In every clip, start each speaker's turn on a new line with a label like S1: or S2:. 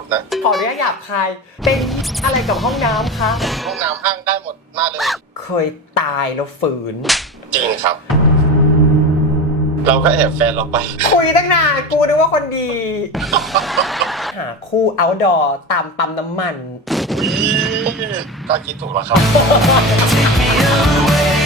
S1: ษนะ
S2: ขออนุญาตหยาบคาย เป็นอะไรกับห้องน้ำคะ
S1: ห้องน้ำห้างได้หมดมาเลย
S2: เคยตายแล้วฝืน
S1: จริงครับ เราก็แอบแฟนเราไป
S2: คุยตั้งนานกูนึกว่าคนดี หาคู่ outdoor ตามปั๊มน้ำมัน
S1: ก็คิดถูกแล้วครับ
S3: Take me away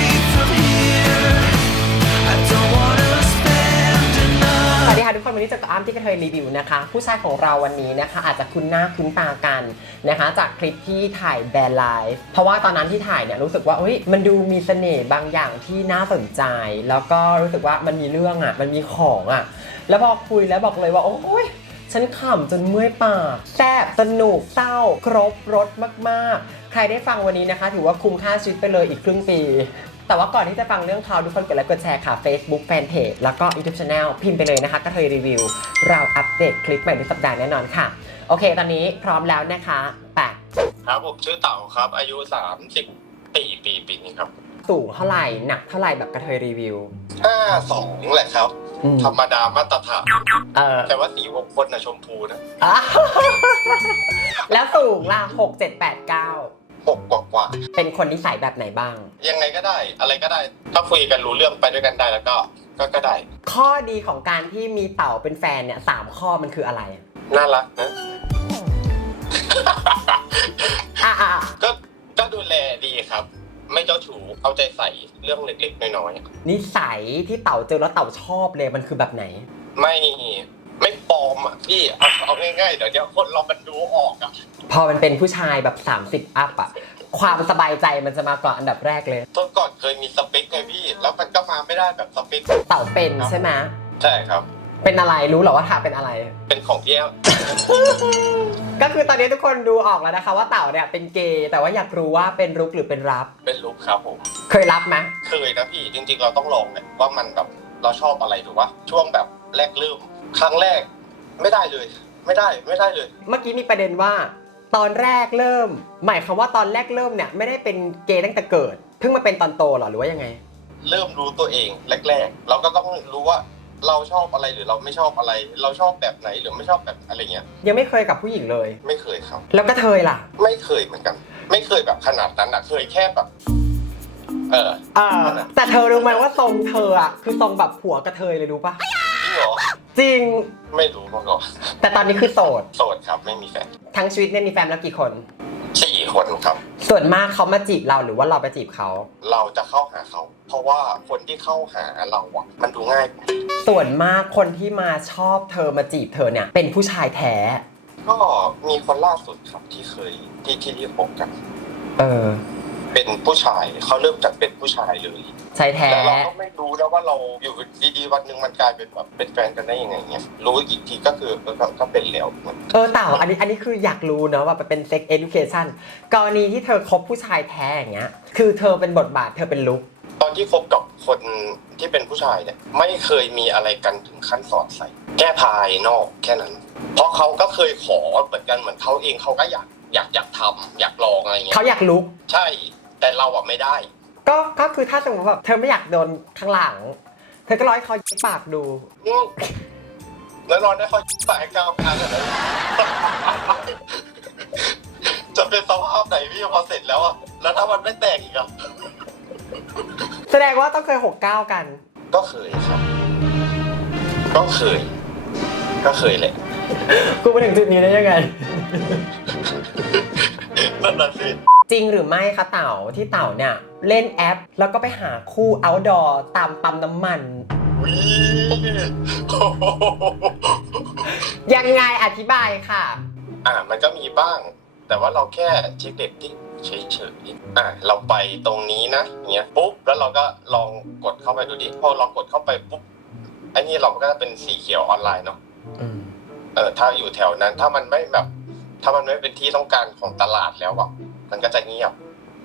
S2: ทุกคนวันนี้จอกับอ้ามที่กระเทยรีวิวนะคะ ผู้ชายของเราวันนี้นะคะ อาจจะคุ้นหน้าคุ้นตากันนะคะ จากคลิปที่ถ่ายแบรนด์ไลฟ์เพราะว่าตอนนั้นที่ถ่ายเนี่ยรู้สึกว่าเฮ้ยมันดูมีเสน่ห์บางอย่างที่น่าสนใจ แล้วก็รู้สึกว่ามันมีเรื่องอะมันมีของอะแล้วพอคุยแล้วบอกเลยว่าโอ้ยฉันขำจนเมื่อยปากแซ่บสนุกเศร้า ครบรสมากๆ ใครได้ฟังวันนี้นะคะ ถือว่าคุ้มค่าชีวิตไปเลยอีกครึ่งปี แต่ว่าก่อนที่จะฟังเรื่องเขาทุกคนกดไลค์กดแชร์ค่ะ Facebook Fanpage แล้วก็ YouTube Channel พิมพ์ไปเลยนะคะกระเทยรีวิว เราอัปเดตคลิปใหม่ในสัปดาห์แน่นอนค่ะ โอเค ตอนนี้พร้อมแล้วนะคะแปะ
S1: ครับผมชื่อเต่าครับ อายุ 30 ปีปีปีนี้ครับ
S2: สูงเท่าไหร่หนักเท่าไหร่แบบกระเทยรีวิว
S1: 52 แหละครับ
S2: อืม
S1: ธรรมดามาตรฐาน
S2: เออ
S1: แต่ว่าสีอกคนนะชมพูนะ
S2: อะ แล้วสูงล่ะ6 7 8 9
S1: หกกว่ากว่า
S2: เป็นคนนิสัยแบบไหนบ้าง
S1: ยังไงก็ได้ อะไรก็ได้ถ้าคุยกันรู้เรื่องไปด้วยกันได้แล้วก็ก็ก็ได้
S2: ข้อดีของการที่มีเต่าเป็นแฟนเนี่ยสามข้อมันคืออะไร
S1: น่ารักนะ
S2: อะอะอะ
S1: ก็ก็ดูแลดีครับ ไม่เจ้าชู้เอาใจใส่เรื่องเล็กๆน้อยๆ
S2: นิสัยที่เต่าเจอแล้วเต่าชอบเลยมันคือแบบไหน
S1: ไม่ไม่ปลอมอะพี่เอาเอาง่ายๆเดี๋ยวเนี้ยคนเรามันดูออกอะ
S2: พอมันเป็นผู้ชายแบบ 30 อัพอะความสบายใจมันจะมาก่อนอันดับแรกเลย
S1: ตอนก่อนเคยมีสเปคไงพี่ แล้วมันก็มาไม่ได้แบบสเปค
S2: เต่าเป็นใช่ไหม
S1: ใช่ครับ
S2: เป็นอะไรรู้เหรอว่าทาเป็นอะไร
S1: เป็นของพี่แอล
S2: ก็คือตอนนี้ทุกคนดูออกแล้วนะคะ ว่าเต่าเนี่ยเป็นเกย์แต่ว่าอยากรู้ว่าเป็นรุกหรือเป็นรับ
S1: เป็นลุคครับผม
S2: เคยรับไหม
S1: เคยนะพี่จริง ๆ เราต้องลองเลยว่ามันแบบเราชอบอะไรถูกปะช่วงแบบแรกเริ่มครั้งแรก ไม่ได้เลย ไม่ได้ไม่ได้เลย
S2: เมื่อกี้มีประเด็นว่า ตอนแรกเริ่ม หมายความว่าตอนแรกเริ่มเนี่ยไม่ได้เป็นเกย์ตั้งแต่เกิด เพิ่งมาเป็นตอนโตเหรอหรือว่ายังไง
S1: เริ่มรู้ตัวเองแรกๆ เราก็ต้องรู้ว่าเราชอบอะไรหรือเราไม่ชอบอะไร เราชอบแบบไหนหรือไม่ชอบแบบอะไรเงี้ย
S2: ยังไม่เคยกับผู้หญิงเลย
S1: ไม่เคยครับ
S2: แล้วก็เทยล่ะ
S1: ไม่เคยเหมือนกัน ไม่เคยแบบขนาดนั้นอะเคยแค่แบบ เออ
S2: เออแต่เธอรู้ไหมว่าทรงเธออะคือทรงแบบผัวกระเทยเลยรู้ปะ
S1: จริ งเหรอ
S2: จริง
S1: ไม่รู้มาก่อน
S2: แต่ตอนนี้คือโสด
S1: โสดครับไม่มีแฟน
S2: ทั้งชีวิตเนี่ยมีแฟนแล้วกี่คน
S1: สี่คนครับ
S2: ส่วนมากเขามาจีบเราหรือว่าเราไปจีบเขา
S1: เราจะเข้าหาเขา เพราะว่าคนที่เข้าหาเราอะมันดูง่าย
S2: ส่วนมากคนที่มาชอบเธอมาจีบเธอเนี่ย เป็นผู้ชายแท้
S1: ก็มีคนล่าสุดครับที่เคยที่ที่ที่พบกัน
S2: เออ
S1: เป็นผู้ชายเขาเริ่มจากเป็นผู้ชายเลย
S2: ชายแท้
S1: แต่เราก็ไม่รู้นะว่าเราอยู่ดีๆวันหนึ่งมันกลายเป็นแบบเป็นแฟนกันได้ยังไงเนี่ยรู้อีกทีก็คือเออก็ก็เป็นแล้ว
S2: เออเต่าอันนี้อันนี้คืออยากรู้เนอะว่าเป็นเซ็กเอ u เคชันกรณีที่เธอคบผู้ชายแท้อย่างเงี้ย คือเธอเป็นบทบาทเธอเป็นลุก
S1: ตอนที่คบกับคนที่เป็นผู้ชายเนี่ยไม่เคยมีอะไรกันถึงขั้นสอดใส่แก้ภายนอกแค่นั้น เพราะเขาก็เคยขอเหมือนกันเหมือนเขาเองเขาก็อยากอยากอยากทำอยากลองอะไรเงี้ย
S2: เขาอยากลุก
S1: ใช่ แต่เราอะไม่ได้
S2: ก็ก็คือถ้าสมมติแบบเธอไม่อยากโดนข้างหลัง เธอก็ร้อยเขาปากดู
S1: อืมแล้วนอนได้เขาสายกาวกลางกันเลยจะเป็นสภาพไหนพี่พอเสร็จแล้วอะแล้วถ้ามันไม่แตกอีกอะ
S2: แสดงว่าต้องเคยหกเก้ากัน
S1: ก็เคยครับ ก็เคย ก็เคยแหละ
S2: กูมาถึงจุดนี้ได้ยังไง
S1: นั่นน่ะสิ
S2: จริงหรือไม่คะเต่าที่เต่าเนี่ยเล่นแอป แล้วก็ไปหาคู่ outdoor ตามปั๊มน้ำมัน
S1: วิ
S2: ยังไงอธิบายค่ะ
S1: อ่า มันก็มีบ้าง แต่ว่าเราแค่เช็คเด็กที่เฉยๆอ่าเราไปตรงนี้นะเงี้ยปุ๊บแล้วเราก็ลองกดเข้าไปดูดิพอเรากดเข้าไปปุ๊บไอ้นี่เราก็จะเป็นสีเขียวออนไลน์เนาะ
S2: อืม
S1: เออถ้าอยู่แถวนั้นถ้ามันไม่แบบ ถ้ามันไม่เป็นที่ต้องการของตลาดแล้วอะ มันก็จะเงียบ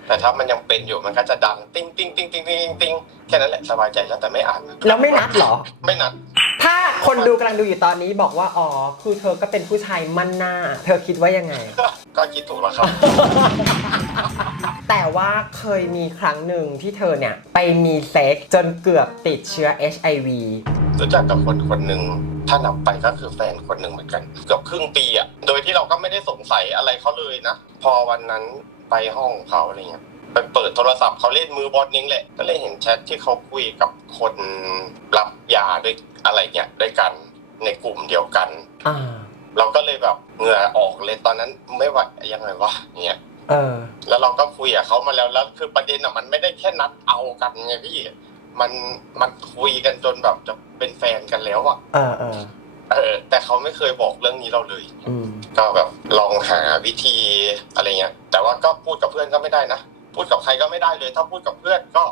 S1: แต่ถ้ามันยังเป็นอยู่มันก็จะดังติ้งติ้งติ้งติ้งติ้งติ้งแค่นั้นแหละสบายใจแล้วแต่ไม่อ่าน
S2: แล้วไม่นัดเหรอ
S1: ไม่นัด
S2: ถ้าคนดูกำลังดูอยู่ตอนนี้บอกว่าอ๋อคือเธอก็เป็นผู้ชายมั่นหน้า เธอคิดว่ายังไง
S1: ก็คิดถูกแล้วครับ
S2: แต่ว่าเคยมีครั้งหนึ่งที่เธอเนี่ย ไปมีเซ็กจนเกือบติดเชื้อ HIV
S1: รู้จักกับคนคนหนึ่งถ้านับไปก็คือแฟนคนหนึ่งเหมือนกัน เกือบครึ่งปีอะโดยที่เราก็ไม่ได้สงสัยอะไรเขาเลยนะ พอวันนั้น ไปห้องเขาอะไรเงี้ยไปเปิดโทรศัพท์เขาเล่นมือบอลนิ้งแหละ ก็เลยเห็นแชทที่เขาคุยกับคนรับยาด้วยอะไรเงี้ยด้วยกันในกลุ่มเดียวกัน
S2: อ่า
S1: เราก็เลยแบบเหงื่อออกเลยตอนนั้นไม่ไหวยังไงวะเนี่ย
S2: เออ
S1: แล้วเราก็คุยกับเขามาแล้วแล้วคือประเด็นอะมันไม่ได้แค่นัดเอากันไงพี่มันมันคุยกันจนแบบจะเป็นแฟนกันแล้วอะ
S2: เออเออ
S1: เออ แต่เขาไม่เคยบอกเรื่องนี้เราเลย
S2: อืม
S1: ก็แบบลองหาวิธีอะไรเงี้ย แต่ว่าก็พูดกับเพื่อนก็ไม่ได้นะ พูดกับใครก็ไม่ได้เลย ถ้าพูดกับเพื่อนก็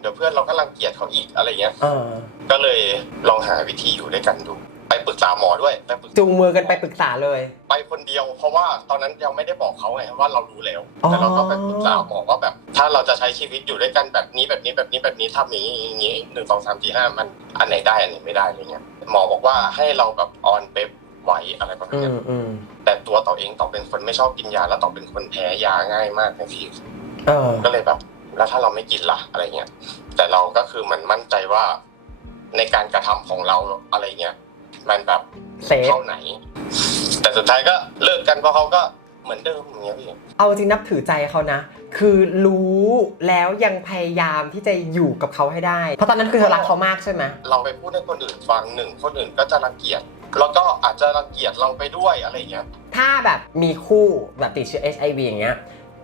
S1: เดี๋ยวเพื่อนเราก็รังเกียจเขาอีกอะไรเงี้ย
S2: เออ
S1: ก็เลยลองหาวิธีอยู่ด้วยกันดู ไปปรึกษาหมอด้วยไปปรึก
S2: จูงมือกันไปปรึกษาเลย
S1: ไปคนเดียว เพราะว่าตอนนั้นยังไม่ได้บอกเขาไงว่าเรารู้แล้ว
S2: อ๋อ
S1: แต่เราก็ไปปรึกษาหมอว่าแบบ ถ้าเราจะใช้ชีวิตอยู่ด้วยกันแบบนี้แบบนี้แบบนี้แบบนี้ถ้ามีอย่างนี้หนึ่งสองสามสี่ห้ามันอันไหนได้อันไหนไม่ได้อะไรเงี้ยหมอบอกว่าให้เราแบบออนเป๊ป ไหวอะไรประมาณ
S2: อื
S1: เนี้ย
S2: มอืม
S1: แต่ตัวต่อเองต่อเป็นคนไม่ชอบกินยาแล้วต่อเป็นคนแพ้ยาง่ายมากนะพี่
S2: เออ
S1: ก็เลยแบบ แล้วถ้าเราไม่กินล่ะอะไรเงี้ยแต่เราก็คือมันมั่นใจว่าในการกระทำของเราอะไรเงี้ยมันแบบ
S2: เซฟ
S1: เท่าไหน แต่สุดท้ายก็เลิกกันเพราะเขาก็เหมือนเดิมอย่างเงี้ยพี่
S2: เอาจริงนับถือใจเขานะ คือรู้แล้วยังพยายามที่จะอยู่กับเขาให้ได้ เพราะตอนนั้นคือเธอรักเขามากใช่ไหม
S1: เราไปพูดให้คนอื่นฟังหนึ่งคนอื่นก็จะรังเกียจแล้วก็อาจจะรังเกียจเราไปด้วยอะไรเงี้ย
S2: ถ้าแบบมีคู่แบบติดเชื้อ HIV อย่างเงี้ย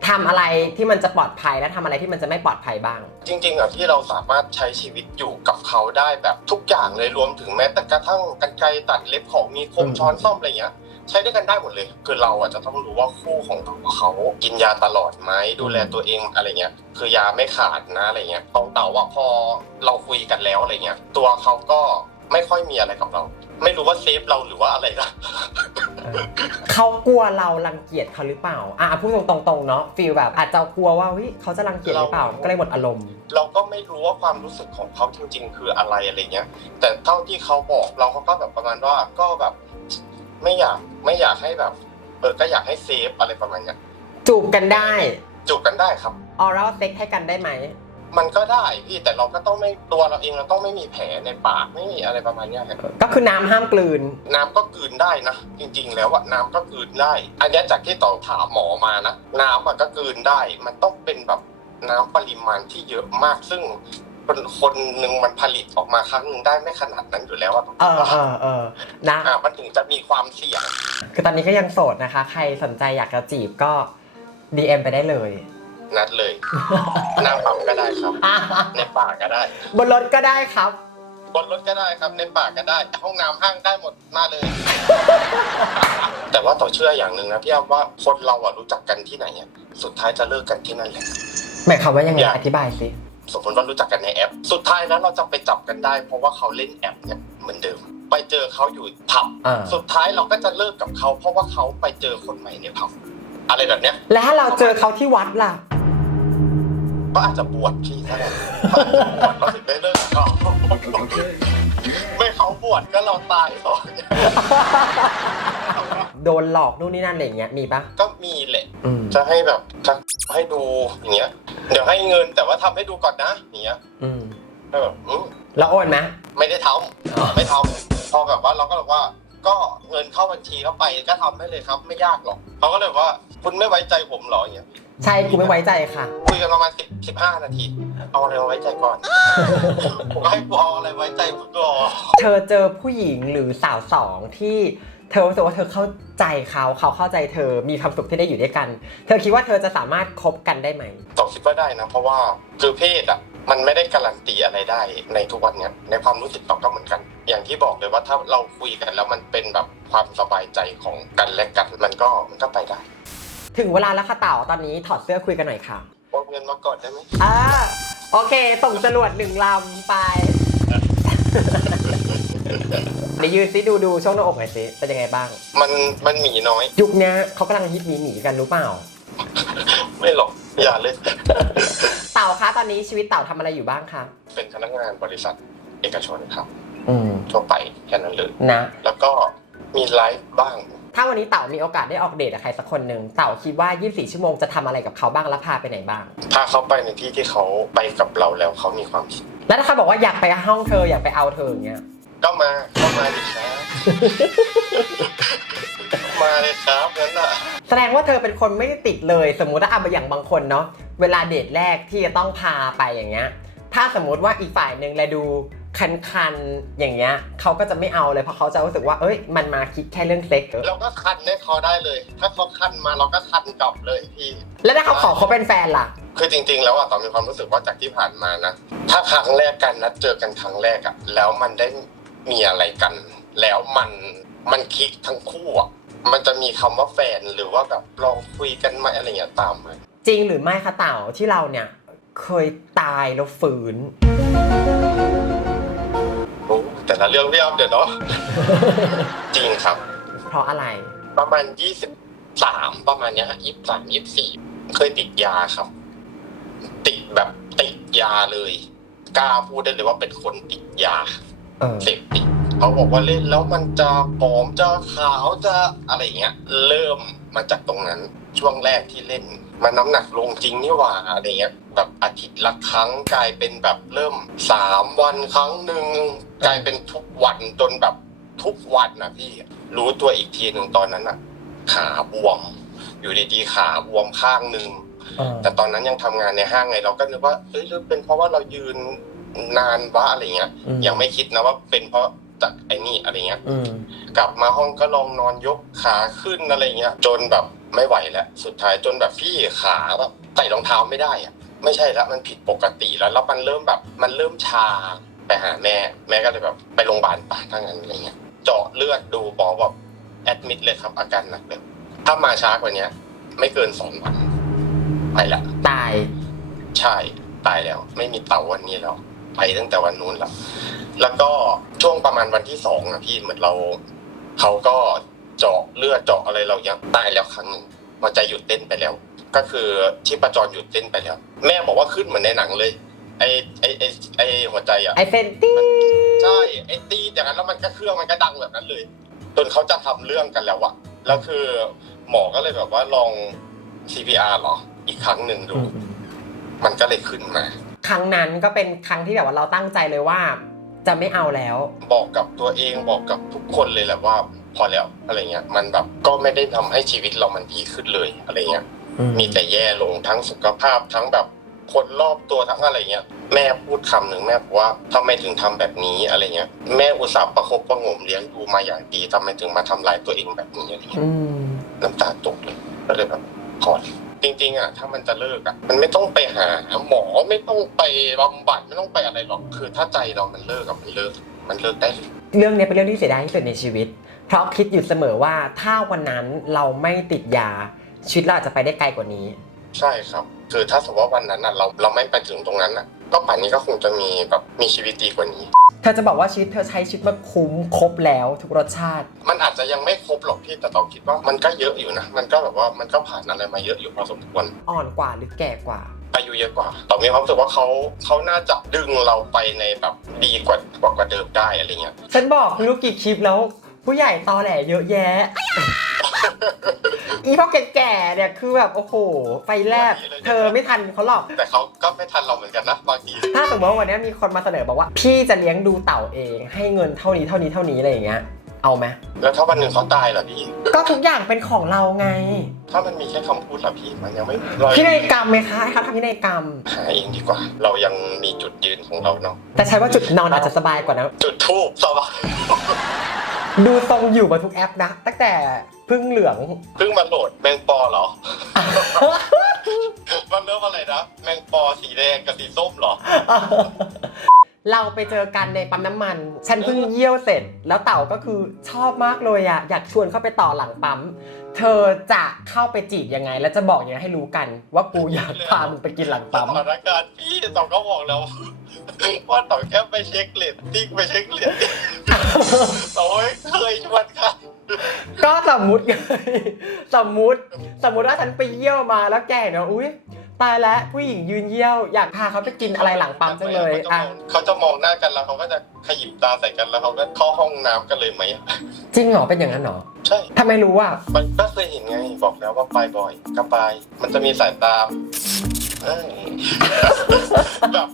S2: ทำอะไรที่มันจะปลอดภัยและทำอะไรที่มันจะไม่ปลอดภัยบ้าง
S1: จริงๆอะที่เราสามารถใช้ชีวิตอยู่กับเขาได้แบบทุกอย่างเลยรวมถึงแม้แต่กระทั่งกันไกรตัดเล็บของมีคม
S2: อืม
S1: ช้อนซ่อมอะไรเงี้ย ใช้ด้วยกันได้หมดเลย คือเราอะจะต้องรู้ว่าคู่ของเราเขากินยาตลอดไหมดูแลตัวเองอะไรเงี้ย คือยาไม่ขาดนะอะไรเงี้ยของเต๋าอะพอเราคุยกันแล้วอะไรเงี้ยตัวเขาก็ ไม่ค่อยมีอะไรกับเรา ไม่รู้ว่าเซฟเราหรือว่าอะไรนะ
S2: เขากลัวเรารังเกียจเขาหรือเปล่า อะพูดตรงๆเนาะฟีลแบบ อาจจะกลัวว่าเฮ้ยเขาจะรังเกียจหรือเปล่า ก็เลยหมดอารมณ์
S1: เราก็ไม่รู้ว่าความรู้สึกของเขาจริง ๆ คืออะไรอะไรเงี้ย แต่เท่าที่เขาบอกเราเขาก็แบบประมาณว่าก็แบบ ไม่อยากไม่อยากให้แบบเออก็อยากให้เซฟอะไรประมาณเนี้ย
S2: จูบกันได้
S1: จูบกันได้ครับ
S2: ออรัลเซ็กให้กันได้ไหม
S1: มันก็ได้พี่แต่เราก็ต้องไม่ตัวเราเองเราต้องไม่มีแผลในปากไม่มีอะไรประมาณเนี้ยครับ
S2: ก็คือน้ำห้ามกลืน
S1: น้ำก็กลืนได้นะจริง ๆ แล้วอะน้ำก็กลืนได้ อันเนี้ยจากที่ต่อถามหมอมานะน้ำอะก็กลืนได้ มันต้องเป็นแบบน้ำปริมาณที่เยอะมากซึ่งคนคนหนึ่งมันผลิตออกมาครั้งหนึ่งได้ไม่ขนาดนั้นอยู่แล้วอะ
S2: เออเออเออนะ
S1: อะมันถึงจะมีความเสี่ยง
S2: คือตอนนี้ก็ยังโสดนะคะ ใครสนใจอยากจะจีบก็ DM ไปได้เลย
S1: นัดเลยหน้าปั๊มก็ได้ครับ ในป่าก็ได้
S2: บนรถก็ได้ครับ
S1: บนรถก็ได้ครับ ในป่าก็ได้ ห้องน้ำห้างได้หมดมาเลย แต่ว่าต่อเชื่ออย่างหนึ่งนะพี่อ้ำว่าคนเราอะรู้จักกันที่ไหนอะสุดท้ายจะเลิกกันที่นั่นแหละ
S2: หมายความว่ายังไง
S1: อยาก
S2: อธิบายสิ
S1: สมมติว่ารู้จักกันในแอป สุดท้ายแล้วเราจะไปจับกันได้ เพราะว่าเขาเล่นแอปเนี่ยเหมือนเดิม ไปเจอเขาอยู่ผับ
S2: อ่า
S1: สุดท้ายเราก็จะเลิกกับเขา เพราะว่าเขาไปเจอคนใหม่ในผับ อะไรแบบเนี้ย
S2: แล้วถ้าเราเจอเขาที่วัดล่ะ
S1: ก็อาจจะบวชพี่ถ้าเราบวชเราถึงได้เลิกกับเขาไม่เขาบวชก็เราตายต่อ
S2: โดนหลอกนู่นนี่นั่นอะไรอย่างเงี้ยมีปะ
S1: ก็มีแหละ
S2: อืม
S1: จะให้แบบจะให้ดูอย่างเงี้ย เดี๋ยวให้เงินแต่ว่าทำให้ดูก่อนนะอย่างเงี้ย
S2: อืม
S1: ก็แบบอืม
S2: แล้วโอนไหม
S1: ไม่ได้ทำไม่ทำพอแบบว่าเราก็แบบว่า ก็เงินเข้าบัญชีเข้าไปก็ทำได้เลยครับ ไม่ยากหรอกเขาก็เลยบอกว่าคุณไม่ไว้ใจผมเหรออย่างเงี้ย
S2: ใช่กูไม่ไว้ใจค่ะ
S1: คุยกันประมาณสิบสิบห้านาที เอาอะไรมาไว้ใจก่อน ผมก็ให้กูเอาอะไรไว้ใจกูก่อน
S2: เธอเจอผู้หญิงหรือสาวสองที่เธอรู้สึกว่าเธอเข้าใจเขาเขาเข้าใจเธอมีความสุขที่ได้อยู่ด้วยกัน เธอคิดว่าเธอจะสามารถคบกันได้ไหม
S1: ตอบคิดว่าได้นะ เพราะว่าคือเพศอะ มันไม่ได้การันตีอะไรได้ในทุกวันเนี้ยในความรู้สึกต่อก็เหมือนกัน อย่างที่บอกเลยว่าถ้าเราคุยกันแล้วมันเป็นแบบความสบายใจของกันและกันมันก็มันก็ไปได้
S2: ถึงเวลาแล้วค่ะเต่าตอนนี้ถอดเสื้อคุยกันหน่อยค่ะ
S1: โอนเงินมาก่อนได้ไหม
S2: อ่าโอเค ส่งจรวดหนึ่งลำไปเดี๋ยวยืนซิดูดูช่วงหน้าอกหน่อยสิเป็นยังไงบ้าง
S1: มันมันหมีน้อย
S2: ยุคเนี้ยเขากำลังฮิตหมีหมีกันรู้เปล่า
S1: ไม่หรอกอย่าเลย
S2: เต่าคะตอนนี้ชีวิตเต่าทำอะไรอยู่บ้างคะ
S1: เป็นพนักงานบริษัทเอกชนครับ
S2: อืม
S1: ทั่วไปแค่นั้นเลย
S2: นะ
S1: แล้วก็มีไลฟ์บ้าง
S2: ถ้าวันนี้เต่ามีโอกาสได้ออกเดทกับใครสักคนหนึ่งเต่าคิดว่า 24 ชั่วโมงจะทำอะไรกับเขาบ้างและพาไปไหนบ้าง
S1: ถ้าเขาไปในที่ที่เขาไปกับเราแล้วเขามีความสุข
S2: แล้วถ้าเขาบอกว่าอยากไปห้องเธออยากไปเอาเธออย่างเงี้ย
S1: ก็มาก็มาดิครับ มาเลยครับงั้นอะ
S2: แสดงว่าเธอเป็นคนไม่ได้ติดเลย สมมุติว่าอะอย่างบางคนเนาะเวลาเดทแรกที่จะต้องพาไปอย่างเงี้ย ถ้าสมมุติว่าอีกฝ่ายหนึ่งแลดู คันๆ อย่างเงี้ยเขาก็จะไม่เอาเลยเพราะเขาจะรู้สึกว่า เอ้ย มันมาคิดแค่เรื่องเซ็ก
S1: เราก็คันให้เขาได้เลย ถ้าเขาคันมาเราก็คันกลับเลยพี่
S2: แล้วถ้าเขาขอเขาเป็นแฟนล่ะ
S1: คือจริง ๆ แล้วอะตอนมีความรู้สึกว่าจากที่ผ่านมานะ ถ้าครั้งแรกกันนัดเจอกันครั้งแรกอะแล้วมันได้มีอะไรกัน แล้วมันมันคลิกทั้งคู่อะมันจะมีคำว่าแฟนหรือว่าแบบลองคุยกันไหมอะไรเงี้ยตามมา
S2: จริงหรือไม่คะเต่าที่เราเนี่ยเคยตายแล้วฟื้น
S1: โอ้ แต่ละเรื่องพี่อ้อมเดี๋ยวเนาะจริงครับ
S2: เพราะอะไร
S1: ประมาณยี่สิบสามประมาณเนี้ยยี่สามยี่สี่เคยติดยาครับ ติดแบบติดยาเลยกล้าพูดได้เลยว่าเป็นคนติดยา
S2: เออ
S1: เสพติดเขาบอกว่าเล่นแล้วมันจะผอมจะขาวจะอะไรเงี้ย เริ่มมาจากตรงนั้นช่วงแรกที่เล่น มันน้ำหนักลงจริงนี่หว่าอะไรเงี้ย แบบอาทิตย์ละครั้งกลายเป็นแบบเริ่มสามวันครั้งหนึ่งกลายเป็นทุกวันจนแบบทุกวันนะพี่ รู้ตัวอีกทีหนึ่งตอนนั้นอะขาบวม อยู่ดีๆขาบวมข้างหนึ่ง
S2: เออ
S1: แต่ตอนนั้นยังทำงานในห้างไงเราก็นึกว่าเอ้ยหรือเป็นเพราะว่าเรายืนนานวะอะไรเงี้ย
S2: อืม
S1: ยังไม่คิดนะว่าเป็นเพราะจากไอ้นี่อะไรเงี้ย
S2: อืม
S1: กลับมาห้องก็ลองนอนยกขาขึ้นอะไรเงี้ย จนแบบไม่ไหวแล้วสุดท้ายจนแบบพี่ขาแบบใส่รองเท้าไม่ได้อะ ไม่ใช่แล้วมันผิดปกติแล้วแล้วมันเริ่มแบบมันเริ่มชาไปหาแม่ แม่ก็เลยแบบไปโรงพยาบาลป่ะถ้างั้นอะไรเงี้ยเจาะเลือดดูหมอบอกแอดมิดเลยครับอาการหนักเลยถ้ามาช้ากว่าเนี้ยไม่เกินสองวันไปละ
S2: ตาย
S1: ใช่ตายแล้ว ไม่มีเต่าวันนี้แล้วไปตั้งแต่วันนู้นแล้วแล้วก็ช่วงประมาณวันที่สองอะพี่เหมือนเราเขาก็เจาะเลือดเจาะอะไรเรายังตายแล้วครั้งหนึ่งหัวใจหยุดเต้นไปแล้ว ก็คือชีพจรหยุดเต้นไปแล้วแม่บอกว่าขึ้นเหมือนในหนังเลย ไอไอไอไอหัวใจอะ
S2: ไอเซนตี้
S1: ใช่ไอตีอย่างนั้นแล้วมันก็เครื่องมันก็ดังแบบนั้นเลย จนเขาจะทำเรื่องกันแล้วอะแล้วคือหมอก็เลยแบบว่าลอง CPR เหรอ อีกครั้งหนึ่งดู มันก็เลยขึ้นมา
S2: ครั้งนั้นก็เป็นครั้งที่แบบว่าเราตั้งใจเลยว่า จะไม่เอาแล้ว
S1: บอกกับตัวเองบอกกับทุกคนเลยแหละว่า พอแล้วอะไรเงี้ย มันแบบก็ไม่ได้ทำให้ชีวิตเรามันดีขึ้นเลยอะไรเงี้ย มีแต่แย่ลงทั้งสุขภาพทั้งแบบคนรอบตัวทั้งอะไรเงี้ยแม่พูดคำหนึ่งแม่บอกว่าทำไมถึงทำแบบนี้อะไรเงี้ยแม่อุตส่าห์ประคบประหงมเลี้ยงดูมาอย่างดีทำไมถึงมาทำร้ายตัวเองแบบนี้อะไรเงี้ย
S2: อืม
S1: น้ำตาตกเลยก็เลยแบบพอเลยจริงๆอะถ้ามันจะเลิกอะมันไม่ต้องไปหาหมอไม่ต้องไปบำบัดไม่ต้องไปอะไรหรอกคือ ถ้าใจเรามันเลิกกับมันเลิก มันเลิกได้เลย
S2: เรื่องนี้เป็นเรื่องที่เสียดายที่สุดในชีวิต เพราะคิดอยู่เสมอว่าถ้าวันนั้นเราไม่ติดยา ชีวิตเราอาจจะไปได้ไกลกว่านี้
S1: ใช่ครับ คือถ้าสมมติว่าวันนั้นอะเราเราไม่ไปถึงตรงนั้นอะ ก็ป่านนี้ก็คงจะมีแบบมีชีวิตดีกว่านี้
S2: เธอจะบอกว่าชีวิตเธอใช้ชีวิตมาคุ้มครบแล้วทุกรสชาติ
S1: มันอาจจะยังไม่ครบหรอกพี่แต่เราคิดว่ามันก็เยอะอยู่นะมันก็แบบว่ามันก็ผ่านอะไรมาเยอะอยู่พอสมควร
S2: อ่อนกว่าหรือแก่กว่า
S1: อายุเยอะกว่าต่อมีความรู้สึกว่าเขาเขาน่าจะดึงเราไปในแบบดีกว่ากว่ากว่าเดิมได้อะไรเงี้ย
S2: ฉันบอกไม่รู้กี่คลิปแล้ว ผู้ใหญ่ตอแหลเยอะแยะ อีพวกแก่ๆเนี่ยคือแบบโอ้โหไฟแลบเธอไม่ทันเขาหรอก
S1: แต่เขาก็ไม่ทันเราเหมือนกันนะบางที
S2: ถ้าสมมติว่าวันนี้มีคนมาเสนอบอกว่า พี่จะเลี้ยงดูเต่าเองให้เงินเท่านี้เท่านี้เท่านี้อะไรอย่างเงี้ยเอาไหม
S1: แล้วถ้าวันหนึ่งเขาตายล่ะพี่
S2: ก็ทุกอย่างเป็นของเราไง
S1: ถ้ามันมีแค่คำพูดล่ะพี่มันยังไม่เรา
S2: พินัยกรรมไหมคะให้เขาทำพินัยกรรม
S1: หาเองดีกว่า เรายังมีจุดยืนของเราเนาะ
S2: แต่ใช้ว่าจุดนอนอาจจะสบายกว่านะ
S1: จุดทูบสบาย
S2: ดูทรงอยู่มาทุกแอปนะ ตั้งแต่พึ่งเหลือง
S1: เพิ่งมาโหลดแมงปอเหรอ มันเริ่มอะไรนะ แมงปอสีแดงกับสีส้มเหรอ
S2: เราไปเจอกันในปั๊มน้ำมัน ฉันเพิ่งเยี่ยวเสร็จ แล้วเต่าก็คือชอบมากเลยอะอยากชวนเข้าไปต่อหลังปั๊ม เธอจะเข้าไปจีบยังไง แล้วจะบอกยังไงให้รู้กัน ว่ากูอยากพามึงไปกินหลัง
S1: ส
S2: ปั๊ม
S1: ถานการณ์พี่ต่อก็บอกแล้วว่าต่อแค่ไปเช็คเลตติ้งไปเช็คเลตติ้งต่อไม่เค ยชวนค่ะ
S2: ก็สมมุติไงสมมุติสมมุติว่าฉันไปเยี่ยวมาแล้วแกเนาะอุ้ยตายแล้วผู้หญิงยืนเยี่ยวอยากพาเขาไปกินอะไรหลังปั๊มจังเลยอะ
S1: เขาจะมองหน้ากันแล้วเขาก็จะขยิบตาใส่กันแล้วเขาก็เข้าห้องน้ำกันเลยไหม
S2: จริงเหรอเป็นอย่างนั้นเหรอ
S1: ใช่
S2: ทำไมรู้อะ
S1: มันก็เคยเห็นไงบอกแล้วว่าไปบ่อยก็ไปมันจะมีสายตาเอ้ยแบบ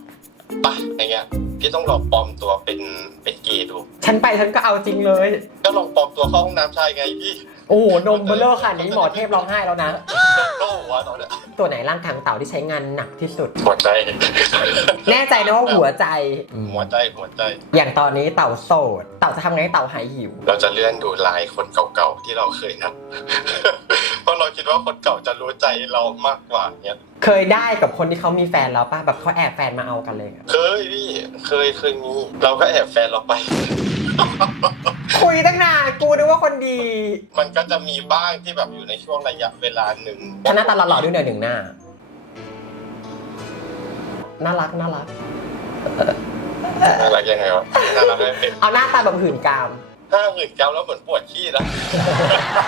S1: ไปอย่างเงี้ยพี่ต้องลองปลอมตัวเป็นเป็นเกย์ดู
S2: ฉันไปฉันก็เอาจริงเลย
S1: ก็ลองปลอมตัวเข้าห้องน้ำชายไงพี่
S2: โอ้โหนมเบลเลอร์ค่ะนี้หมอเทพร้องไห้แล้วนะ
S1: โล่หัวตอนเนี้ย
S2: ตัวไหนร่างกายของเต่าที่ใช้งานหนักที่สุด
S1: หัวใจ
S2: แน่ใจนะว่าหัวใจ
S1: หัวใจหัวใจ
S2: อย่างตอนนี้เต่าโสด เต่าจะทำไงให้เต่าหายหิว
S1: เราจะเลื่อนดูไลน์คนเก่าๆที่เราเคยนับ เพราะเราคิดว่าคนเก่าจะรู้ใจเรามากกว่าเนี้ย
S2: เคยได้กับคนที่เขามีแฟนแล้วป่ะแบบเขาแอบแฟนมาเอากันเลยอะ
S1: เคยพี่เคยเคยมีเราก็แอบแฟนเราไป
S2: คุยตั้งนานกูนึกว่าคนดี
S1: มันก็จะมีบ้างที่แบบอยู่ในช่วงระยะเวลาหนึ่ง
S2: ถ้าหน้าตาหล่อๆด้วยหน่อยหนึ่งหน้า น่ารักน่ารัก
S1: น่ารักยังไงวะน่ารักไม่เป็น
S2: เอาหน้าตาแบบหื่นกาม
S1: ห้าหมื่นแก้วแล้วเหมือนปวดขี้นะ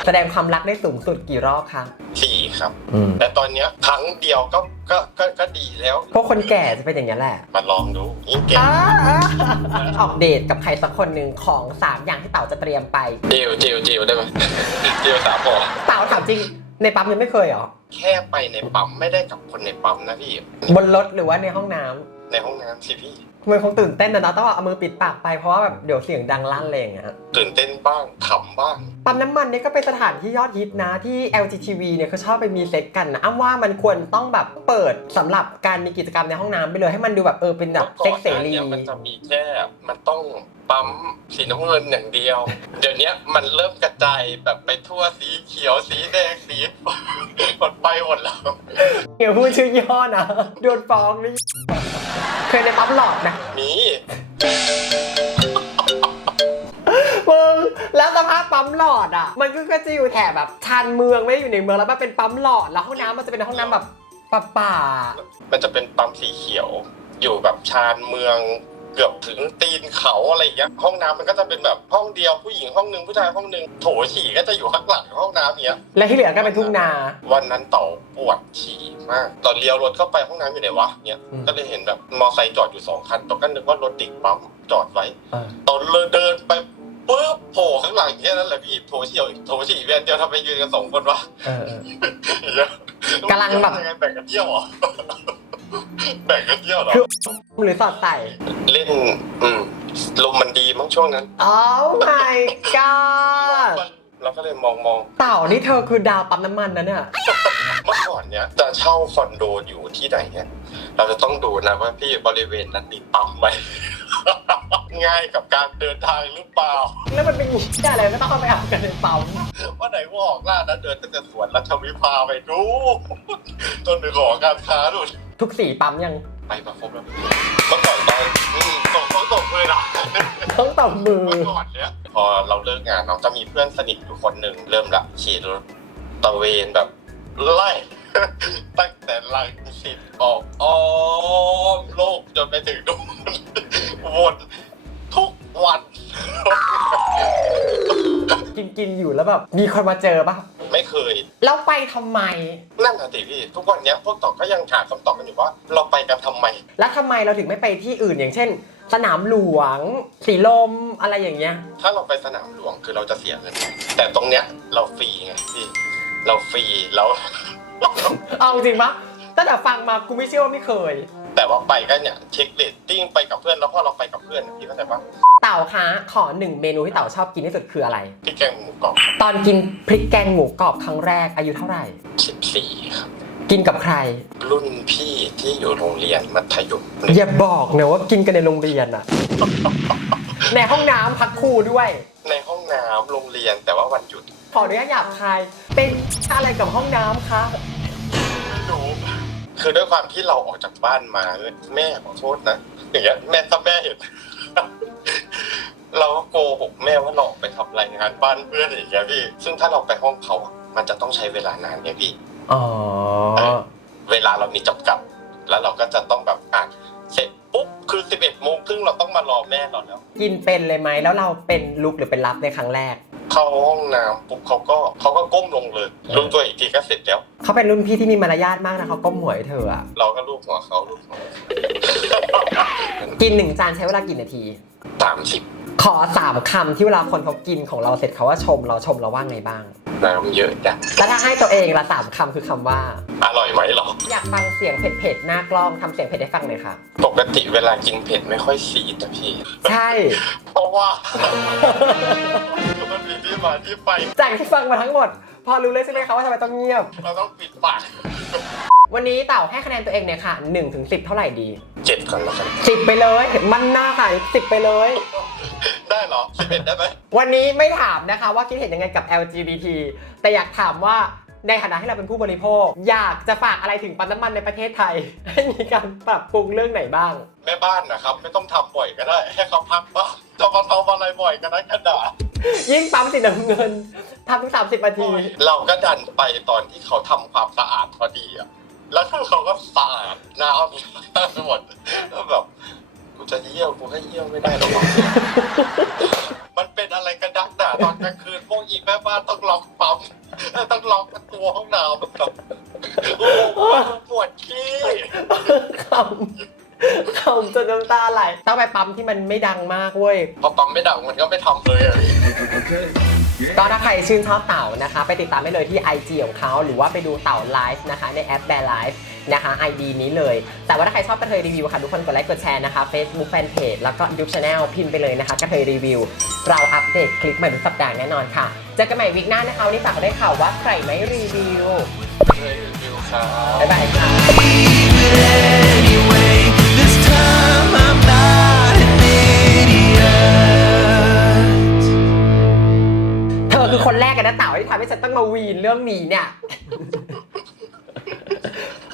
S2: แสดงความรักได้สูงสุดกี่รอบคะ
S1: สี่ครับแต่ตอนเนี้ยครั้งเดียวก็ก็ก็ก็ดีแล้ว
S2: พวกคนแก่จะเป็นอย่างนี้ยแหละ
S1: มาลองดูยิ่งเก่ง
S2: อ่าออกเดทกับใครสักคนหนึ่งของสามอย่างที่เต๋าจะเตรียมไป
S1: เจลเจลเจลได้ไหมเจลสามพอ
S2: เต๋าถามจริงในปั๊มยังไม่เคยเหรอ
S1: แค่ไปในปั๊มไม่ได้กับคนในปั๊มนะพี่
S2: บนรถหรือว่าในห้องน้ำ
S1: ในห้องน้ำสิพี่
S2: มันคงตื่นเต้นนะนะต้องเอามือปิดปากไปเพราะว่าแบบเดี๋ยวเสียงดังลั่นเลยอย่างเงี้ย
S1: ตื่นเต้นบ้างขำบ้าง
S2: ปั๊มน้ำมันเนี่ยก็เป็นสถานที่ยอดฮิตนะที่ LGTV เนี่ยเขาชอบไปมีเซ็กกันนะอ้ำว่ามันควรต้องแบบเปิดสำหรับการมีกิจกรรมในห้องน้ำไปเลยให้มันดูแบบเออเป็นแบบเซ็กเสรี
S1: มื่อก่อนหน้านี้มันจะมีแค่มันต้อง ปั๊มสีน้ำเงินอย่างเดียว เดี๋ยวนี้มันเริ่มกระจายแบบไปทั่วสีเขียวสีแดงสีหมดไปหมดแล้ว
S2: เดี๋ยวพูดชื่อย่อนะ โดนฟ้องนี่เคยในปั๊มหลอดนะ
S1: มี
S2: มึงแล้วสภาพปั๊มหลอดอะ มันก็จะอยู่แถบแบบชานเมืองไม่ได้อยู่ในเมืองแล้วมันเป็นปั๊มหลอดแล้วห้องน้ำมันจะเป็นห้องน้ำแบบป่า
S1: มันจะเป็นปั๊มสีเขียว อยู่แบบชานเมือง เกือบถึงตีนเขาอะไรอย่างเงี้ยห้องน้ำมันก็จะเป็นแบบห้องเดียวผู้หญิงห้องหนึ่งผู้ชายห้องหนึ่งโถฉี่ก็จะอยู่ข้างหลังห้องน้ำเนี้ย
S2: ๆและที่เหลือก็เป็นทุ่งนา
S1: วันนั้นเต่าปวดฉี่มากตอนเลี้ยวรถเข้าไปห้องน้ำอยู่ไหนวะเนี่ย
S2: อืม
S1: ก็เลยเห็นแบบมอไซค์จอดอยู่สองคันตอนก็นึกว่ารถติดปั๊มจอดไว้
S2: เออ
S1: ตอนเลยเดินไปปุ๊บโผล่ข้างหลังแค่นั้นแหละพี่โถเฉี่ยวโถฉี่เวียนเดียวทำไมยืนกันสองคนวะ
S2: เออ เออกำลังแบบ
S1: ยังไงแบ่งกันเที่ยวเหรอ แบ่งกันเที่ยวเหรอ
S2: คือหรือสอดใส่
S1: เล่น อืมลมมันดีมั้งช่วงนั้น
S2: Oh my god
S1: เราก็เลยมองมอง
S2: เต่านี่เธอคือดาวปั๊มน้ำมันนะเนี่ย
S1: เมื่อก่อนเนี้ยจะเช่าคอนโดอยู่ที่ไหนเนี่ยเราจะต้องดูนะว่าพี่บริเวณนั้นมีปั๊มไหม ง่ายกับการเดินทางหรือเปล่า
S2: แล้วมันเป็นอย่างนี้อะไรก็ต้องเอาไปอาบกันในปั๊ม
S1: ว่าไหนว่าออกล่านะเดินตั้งแต่สวนรัชวิภาไปดูจนถึงหอการค้าดูน
S2: ทุกสีปั๊มยัง
S1: ไปมาครบแล้วเมื่อก่อนตอนอืมตกต้องตกเลยนะ
S2: ต้องตบมือ
S1: เมื่อก่อนเนี้ยพอเราเลิกงานเราจะมีเพื่อนสนิทอยู่คนหนึ่งเริ่มละขี่รถตระเวนแบบไล่ ตั้งแต่หลังสิบออกอ้อมโลกจนไปถึงนู่นวนทุกวัน
S2: กินกินๆอยู่แล้วแบบมีคนมาเจอปะ
S1: ไม่เคย
S2: แล้วไปทำไม
S1: นั่นน่ะสิพี่ทุกวันเนี้ยพวกตอบก็ยังหาคำตอบกันอยู่ว่า เราไปกันทำไม
S2: แล้วทำไมเราถึงไม่ไปที่อื่นอย่างเช่น สนามหลวงสีลมอะไรอย่างเงี้ย
S1: ถ้าเราไปสนามหลวงคือเราจะเสียเงินแต่ตรงเนี้ยเราฟรีไงพี่ เราฟรีเรา
S2: เอาจริงปะ ตั้งแต่ฟังมากูไม่เชื่อว่าไม่เคย
S1: แต่ว่าไปกันเนี่ยเช็คเรตติ้งไปกับเพื่อนแล้วพอเราไปกับเพื่อนพี่เข้าใจปะ
S2: เต่าคะขอหนึ่งเมนูที่เต่าชอบกินที่สุดคืออะไร
S1: พี่แกงหมูกรอบ
S2: ตอนกินพริกแกงหมูกรอบครั้งแรกอายุเท่าไหร่
S1: สิบสี่ครับ
S2: กินกับใคร
S1: รุ่นพี่ที่อยู่โรงเรียนมัธยม
S2: อย่าบอกนะว่ากินกันในโรงเรียนอะ ในห้องน้ำพักครูด้วย
S1: ในห้องน้ำโรงเรียนแต่ว่าวันหยุด
S2: ขออนุญาตหยาบคาย เป็นอะไรกับห้องน้ำคะ
S1: หนู คือด้วยความที่เราออกจากบ้านมาแม่ขอโทษนะอย่างเงี้ยแม่ถ้าแม่เห็นเราก็โกหกแม่ว่าเราออกไปทำรายงานบ้านเพื่อนอย่างเงี้ยพี่ซึ่งถ้าเราไปห้องเขาอะมันจะต้องใช้เวลานานไงพี่
S2: อ๋อ
S1: เวลาเรามีจำกัดแล้วเราก็จะต้องแบบอะเสร็จปุ๊บคือสิบเอ็ดโมงครึ่งเราต้องมารอแม่เราแล้ว
S2: กินเป็นเลยไหมแล้วเราเป็นลุกหรือเป็นรับในครั้งแรก
S1: เข้าห้องน้ำปุ๊บเขาก็เขาก็ก้มลงเลยรู้ตัวอีกทีก็เสร็จแล้ว
S2: เขาเป็นรุ่นพี่ที่มีมารยาทมากนะเขาก้มหัวให้เธออะ
S1: เราก็ลูบหัวเขาลูบหัว
S2: กินหนึ่งจานใช้เวลากี่นาที
S1: สามสิบ
S2: ขอสามคำที่เวลาคนเขากินของเราเสร็จเขาว่าชมเราชมเราว่าไงบ้าง
S1: น้ำเยอะจัง
S2: แล้วถ้าให้ตัวเองละสามคำคือคำว่า
S1: อร่อยไหมหรอ
S2: อยากฟังเสียงเผ็ดๆ หน้ากล้องทำเสียงเผ็ดให้ฟังหน่อยค่ะ
S1: ปกติเวลากินเผ็ดไม่ค่อยซีดนะพี่
S2: ใช่
S1: เพราะว่า มันมีที่มาที่ไป
S2: จากที่ฟังมาทั้งหมด พอรู้เลยใช่ไหมคะว่าทำไมต้องเงียบ
S1: เราต้องปิดปาก
S2: วันนี้เต่าให้คะแนนตัวเองเนี่ยค่ะ1ถึง10 เท่าไหร่ดี
S1: เจ็ดก่อนแล้วกัน
S2: 10 ไปเลย มันหน้าค่ะ10 ไปเลย
S1: ได้เหรอสิบเอ็ดได้ไหม
S2: วันนี้ไม่ถามนะคะว่าคิดเห็นยังไงกับ LGBT แต่อยากถามว่าในฐานะที่เราเป็นผู้บริโภค อยากจะฝากอะไรถึงปั๊มน้ำมันในประเทศไทย ให้มีการปรับปรุงเรื่องไหนบ้าง
S1: แม่บ้านนะครับ ไม่ต้องทำบ่อยก็ได้ ให้เขาพักบ้างจะมาทำอะไรบ่อยกันนะกระดาษ
S2: ยิ่งปั๊มสีน้ำเงินทำทุก30นาที
S1: เราก็ดันไปตอนที่เขาทำความสะอาดพอดีอะแล้วเขาก็สะอาดน้ำไปหมดแล้วแบบ กูจะเยี่ยวกูให้เยี่ยวไม่ได้หรอกวะมันเป็นอะไรกันดักหนาตอนกลางคืนพวกอีแม่บ้านต้องล็อกปั๊มต้องล็อกประตูห้องน้ำแบบโอ้โหปวดขี้
S2: คำคำจนน้ำตาไหลต้องไปปั๊มที่มันไม่ดังมากเว้ย
S1: พอปั๊มไม่ดังมันก็ไม่ทำเลยอะ
S2: ก็ถ้าใครชื่นชอบเต่านะคะ ไปติดตามได้เลยที่ IG ของเขาหรือว่าไปดูเต่าไลฟ์นะคะ ในแอปแบร์ไลฟ์นะคะ ID นี้เลย แต่ว่าถ้าใครชอบกระเทยรีวิวค่ะทุกคนกดไลค์กดแชร์นะคะ Facebook Fanpage แล้วก็ YouTube Channel พิมพ์ไปเลยนะคะกระเทยรีวิว เราอัปเดตคลิปใหม่ทุกสัปดาห์แน่นอนค่ะเจอกันใหม่วิกหน้านะคะวันนี้ฝากได้ข่าวว่าใครไม่รีวิว
S1: เลยรีวิวครับ
S2: บ๊ายบายค่ะ คือคนแรกกันนะเต่าที่ทำให้ฉันต้องมาวีนเรื่องนี้เนี่ย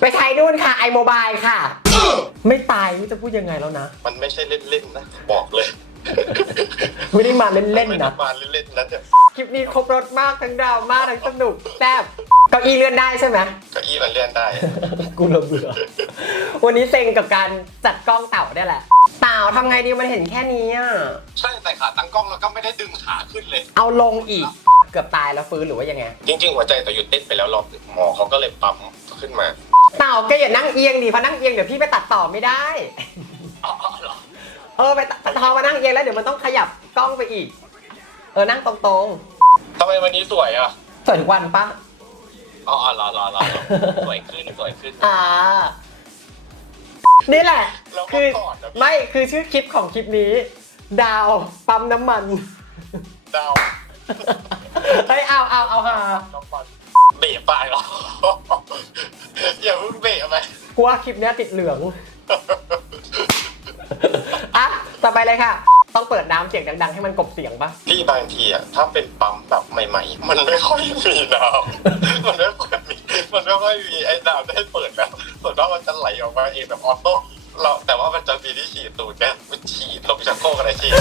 S2: ไปใช้นู่นค่ะ iMobile ค่ะ ไม่ตายไม่รู้จะพูดยังไงแล้วนะ
S1: มันไม่ใช่เล่นๆนะ บอกเลย
S2: ไม่ได้มาเล่น
S1: ไม่
S2: ๆ
S1: ได้
S2: นะ
S1: มาเล่นๆนะเนี่ย
S2: คลิปนี้ครบรถมากทั้งดราม่าทั้งสนุกแซ่บเก้าอี้เลื่อนได้ใช่ไหม
S1: เก้าอี้มันเลื่อนได้
S2: กูระเบื่อ วันนี้เซ็งกับการจัดกล้องเต่าได้แหละ เต่าทำไงดีมันเห็นแค่นี้อะ
S1: ใช่แต่ขาตั้งกล้องแล้วก็ไม่ได้ดึงขาขึ้นเลย
S2: เอาลงอีก เกือบตายแล้วฟื้นหรือว่ายังไง
S1: จริง ๆ หัวใจตัวหยุดเต้นไปแล้วรอบหนึ่งหมอเขาก็เลยปั๊มขึ้นมา
S2: เต่าแกอย่านั่งเอียงดิเพราะนั่งเอียงเดี๋ยวพี่ไปตัดต่อไม่ได้
S1: อ๋อเหรอ
S2: เออไปตัดพอมานั่งเอียงแล้วเดี๋ยวมันต้องขยับกล้องไปอีก เออนั่งตรง
S1: ทำไมวันนี้สวยอะ
S2: ๆสวยทุกวันปะ
S1: อ๋อรอรอรอสวยขึ้นสวยขึ้น
S2: อ่า นี่แหละ
S1: แล้วก็
S2: คือก
S1: อดนะพี่
S2: ไม่คือชื่อคลิปของคลิปนี้ ดาวปั๊มน้ำมัน
S1: ดาว
S2: เฮ้ยเอาเอาเอาฮา
S1: น้ำมันเบะปลายเหรอ อย่าเพิ่งเบะไป
S2: กูว่าคลิปเนี้ยติดเหลืองอะต่อไปเลยค่ะ ต้องเปิดน้ำเสียงดังๆ ให้มันกลบเสียงปะ
S1: พี่บางทีอะถ้าเป็นปั๊มแบบใหม่ ๆ มันไม่ค่อยมีน้ำมันไม่ค่อยมีมันไม่ค่อยมีไอ้น้ำให้เปิดแล้วส่วนมากมันจะไหลออกมาเองแบบออโต้ เราแต่ว่ามันจะมีที่ฉีดตูดแกมันฉีดลงชักโครกอะไรฉีด